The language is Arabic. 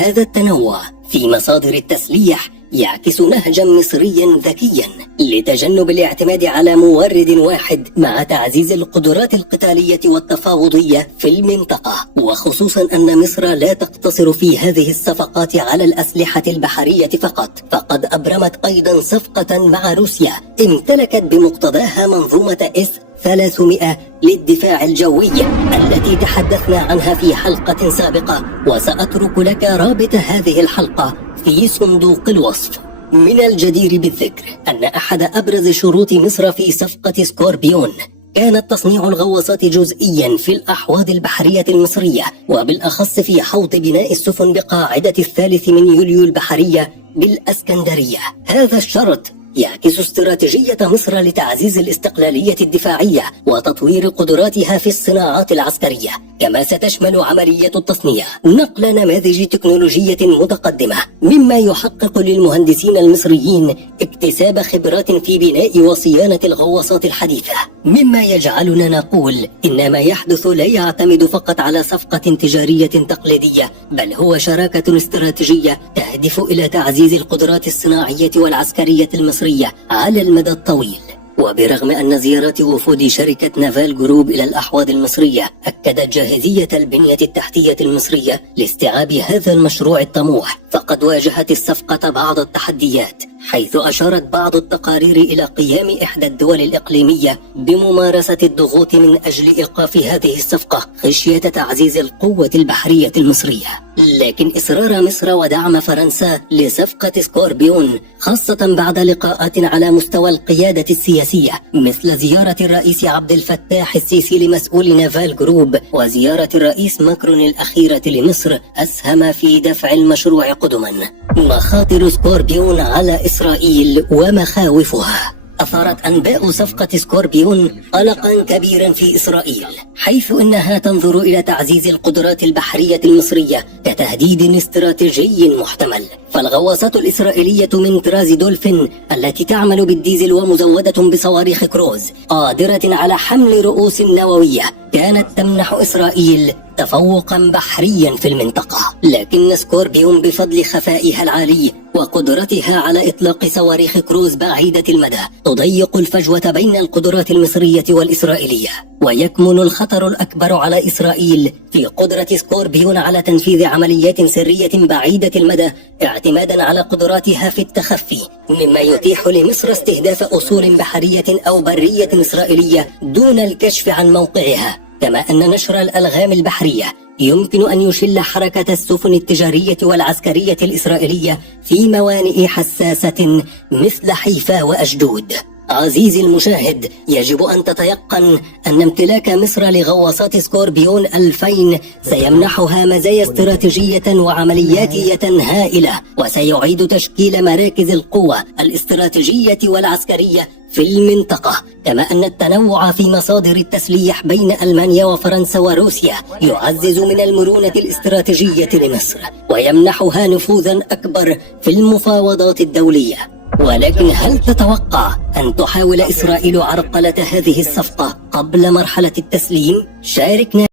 هذا التنوع في مصادر التسليح يعكس نهجا مصريا ذكيا لتجنب الاعتماد على مورد واحد مع تعزيز القدرات القتالية والتفاوضية في المنطقة، وخصوصا أن مصر لا تقتصر في هذه الصفقات على الأسلحة البحرية فقط، فقد أبرمت أيضا صفقة مع روسيا امتلكت بمقتضاها منظومة S-300 للدفاع الجوي التي تحدثنا عنها في حلقة سابقة، وسأترك لك رابط هذه الحلقة في صندوق الوصف. من الجدير بالذكر أن أحد أبرز شروط مصر في صفقة سكوربيون كانت تصنيع الغواصات جزئيا في الأحواض البحرية المصرية، وبالأخص في حوض بناء السفن بقاعدة 3 يوليو البحرية بالأسكندرية. هذا الشرط يعكس استراتيجية مصر لتعزيز الاستقلالية الدفاعية وتطوير قدراتها في الصناعات العسكرية، كما ستشمل عملية التصنيع نقل نماذج تكنولوجية متقدمة، مما يحقق للمهندسين المصريين اكتساب خبرات في بناء وصيانة الغواصات الحديثة، مما يجعلنا نقول إن ما يحدث لا يعتمد فقط على صفقة تجارية تقليدية، بل هو شراكة استراتيجية تهدف إلى تعزيز القدرات الصناعية والعسكرية المصرية على المدى الطويل. وبرغم أن زيارات وفود شركة نافال جروب إلى الأحواض المصرية أكدت جاهزية البنية التحتية المصرية لاستيعاب هذا المشروع الطموح، فقد واجهت الصفقة بعض التحديات، حيث أشارت بعض التقارير إلى قيام إحدى الدول الإقليمية بممارسة الضغوط من أجل إيقاف هذه الصفقة خشية تعزيز القوة البحرية المصرية. لكن إصرار مصر ودعم فرنسا لصفقة سكوربيون، خاصة بعد لقاءات على مستوى القيادة السياسية مثل زيارة الرئيس عبد الفتاح السيسي لمسؤول نافال جروب وزيارة الرئيس ماكرون الأخيرة لمصر، أسهم في دفع المشروع قدما. مخاطر سكوربيون على إسرائيل ومخاوفها. أثارت أنباء صفقة سكوربيون قلقا كبيرا في إسرائيل، حيث إنها تنظر إلى تعزيز القدرات البحرية المصرية كتهديد استراتيجي محتمل. فالغواصات الإسرائيلية من طراز دولفين التي تعمل بالديزل ومزودة بصواريخ كروز قادرة على حمل رؤوس نووية كانت تمنح إسرائيل تفوقا بحريا في المنطقة، لكن سكوربيون بفضل خفائها العالي وقدرتها على إطلاق صواريخ كروز بعيدة المدى تضيق الفجوة بين القدرات المصرية والإسرائيلية، ويكمن الخطر الأكبر على إسرائيل في قدرة سكوربيون على تنفيذ عمليات سرية بعيدة المدى اعتمادا على قدراتها في التخفي، مما يتيح لمصر استهداف أصول بحرية أو برية إسرائيلية دون الكشف عن موقعها. كما أن نشر الألغام البحرية يمكن أن يشل حركة السفن التجارية والعسكرية الإسرائيلية في موانئ حساسة مثل حيفا وأشدود. عزيزي المشاهد، يجب أن تتيقن أن امتلاك مصر لغواصات سكوربيون 2000 سيمنحها مزايا استراتيجية وعملياتية هائلة، وسيعيد تشكيل مراكز القوة الاستراتيجية والعسكرية في المنطقة. كما أن التنوع في مصادر التسليح بين ألمانيا وفرنسا وروسيا يعزز من المرونة الاستراتيجية لمصر ويمنحها نفوذا أكبر في المفاوضات الدولية. ولكن هل تتوقع أن تحاول إسرائيل عرقلة هذه الصفقة قبل مرحلة التسليم؟ شاركنا